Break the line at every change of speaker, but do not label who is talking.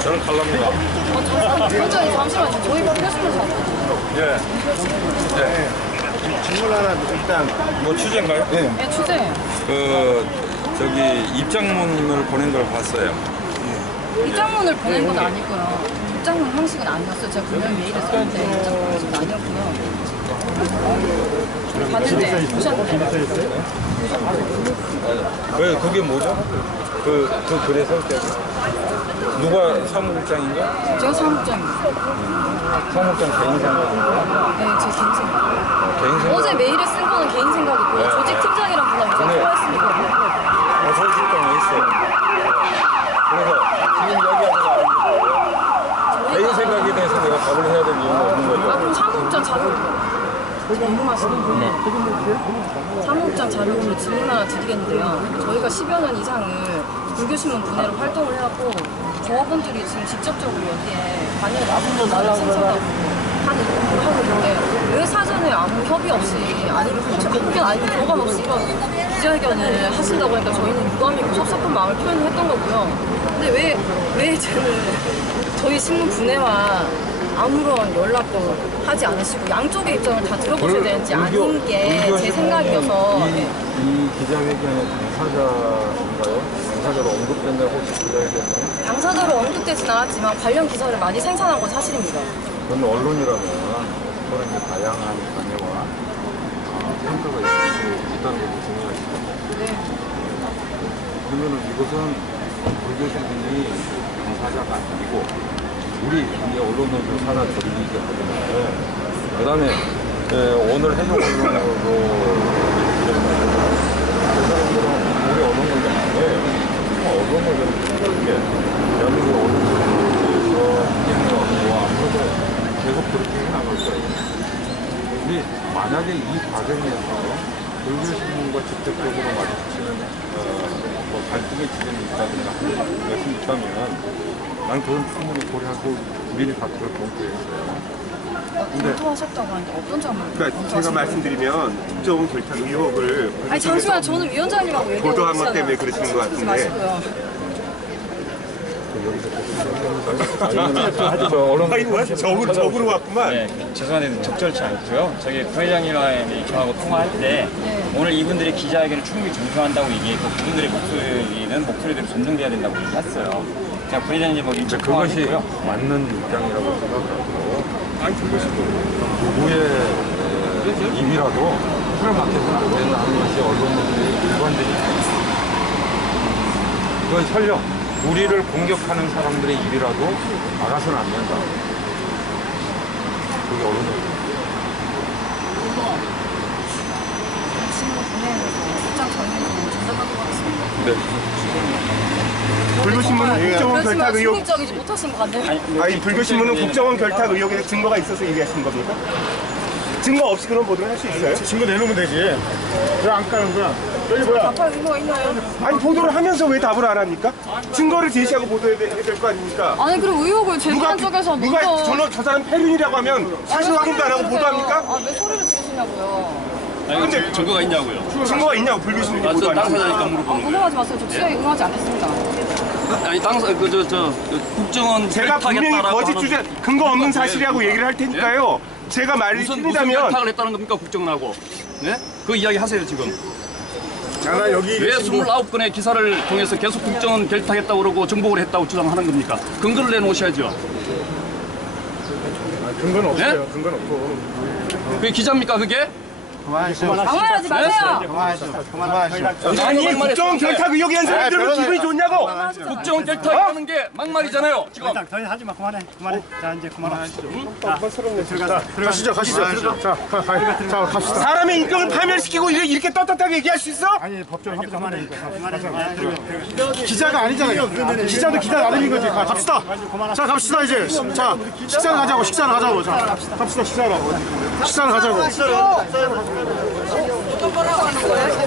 저는 칼럼니다.
원장님 잠시만요. 저희 휴게실을 잡거든요.
예. 네.
질문 하나 일단
뭐 취재인가요?
네.
네, 주제예요.
저기 입장문을 보낸 걸 봤어요.
입장문을 보낸 건 아니고요. 입장문 형식은 아니었어요. 제가 분명히 메일을 썼는데 입장문 형식은 아니었고요. 봤는데 보셨나요?
왜 그게 뭐죠? 그 글의 성격이 누가 사무국장인가?
제가 사무국장입니다.
사무국장 개인 생각인가?
네, 제 개인 생각.
개인 생각.
어제 메일을 쓴 거는 개인 생각이고요.
네.
조직 팀장이랑 분랑 제가
네.
통화했으니까.
저희 실장에 있어요. 그래서 지금 이야기하는 거 개인 생각에 대해서 내가 답을 해야 될 이유는 없는 거죠.
그럼 사무국장 자료로 궁금하시는 분 사무국장 자료로 질문 하나 드리겠는데요. 저희가 10여 년 이상을 불교신문 분해로 활동을 해왔고 조합원들이 지금 직접적으로 여기에 관여를 나서서 생산하고 하는 일을 하고 있는데 왜 사전에 아무 협의 없이 아니면 합견 아니면 교감 없이 이런 기자회견을 하신다고 하니까 저희는 유감이고 섭섭한 마음을 표현했던 거고요. 근데 왜 저희 신문 분해와 아무런 연락도 하지 않으시고 양쪽의 입장을 다 들어보셔야 되는지 아닌 게 제 생각이어서
이 기자회견의 당사자인가요? 당사자로 언급된다고 혹시 기자회견에?
당사자로 언급되진 않았지만 관련 기사를 많이 생산한 건 사실입니다.
그런데 언론이라면 서로 이제 다양한 관여와 평가가 있다는 것도 중요하시죠.
네.
그러면 이것은 불교신문이 당사자가 아니고 우리 이제 언론들도 사다 드리기 때문에 그 다음에 오늘 해적 언론으로 우리 언론들도 많아요. 언론들은 힘들게 대한민국 언론들에 대해서 이행을 앞으로도 계속 그렇게 해나갈 거예요. 우리 만약에 이 과정에서 불교신문과 직접적으로 마주치는 뭐 갈등의 지점이 있다든가 하는 것이 있다면 난 그건 충분히 고려하고 미리 다 그걸 검토했어요.
검토하셨다고 하는데 어떤 점을?
그러니까 제가 말씀드리면 국정원 결탁 의혹을
아니 잠시만 저는 위원장님하고 얘기하고
보도한 것 때문에 그러시는 것 같은데.
마시고요.
적으로 왔구만.
네, 죄송한데 적절치 않고요. 저기 부회장님이 저하고 통화할 때 오늘 이분들이 기자회견을 충분히 존중한다고 얘기했고 그분들의 목소리대로 존중돼야 된다고 얘기했어요. 제가 부회장님 뭐 일찍
그것이
통화했고요.
맞는 입장이라고 생각하고 누구의 입이라도 틀어막혀서는 안 된다는 것이 언론들의 일관되니까 그건 설령 우리를 공격하는 사람들의 일이라도 막아서는 안 된다. 그게 언론입니다.
신문 분해해서 입장 전해서 전달하도록 하겠습니다.
네.
불교신문은 국정원 결탁 의혹.
중립적이지 못하신 것 같네요.
아니 불교신문은 국정원 결탁 의혹에 대해서 증거가 있어서 얘기하신 겁니까? 증거 없이 그런 보도를 할 수 있어요?
증거 내놓으면 되지. 왜 안 까는 거야? 여기 뭐야?
답할 의무가 있나요?
아니 보도를 하면서 왜 답을 안 합니까? 증거를 제시하고 보도해야 될 거 아닙니까?
아니 그리고 의혹을 제기한 쪽에서
누가
먼저
저 사람 폐륜이라고 하면 사실 확인도 안 하고 보도합니까?
아왜 소리를 지르시냐고요?
근데
증거가 있냐고요?
증거가 있냐고 불교신문이 보도하니까.
당사자니까 물어보는
응하지 마세요. 저 취재에 응하지 않겠습니다.
아니 국정원
제가 분명히 거짓 주제 근거 없는 사실이라고 얘기를 할 테니까요. 제가 말이
무슨
틀리다면
결탁을 했다는 겁니까 국정원하고? 네? 그 이야기 하세요 지금.
나 여기
왜 29건의 기사를 통해서 계속 국정원 결탁했다고 그러고 정복을 했다고 주장하는 겁니까? 근거를 내놓으셔야죠.
근거는 없어요.
네?
근거는 없고.
그게 기자입니까 그게?
방문하지 마세요.
아니 국정원 결탁 의혹에 한 사람들은 기분이 좋냐고.
국정원 결탁하는 게 막말이잖아요 지금.
더 하지 마. 그만해. 자 이제 그만하시죠. 가시죠. 자, 갑시다.
사람의 인격을 파멸시키고 이렇게 떳떳하게 얘기할 수 있어?
아니 법정 합의 그만해. 기자가 아니잖아요. 기자도 기자 아닌 거지. 갑시다. 자 갑시다 이제. 자 식사를 가자고. 자 갑시다 식사를 가자고.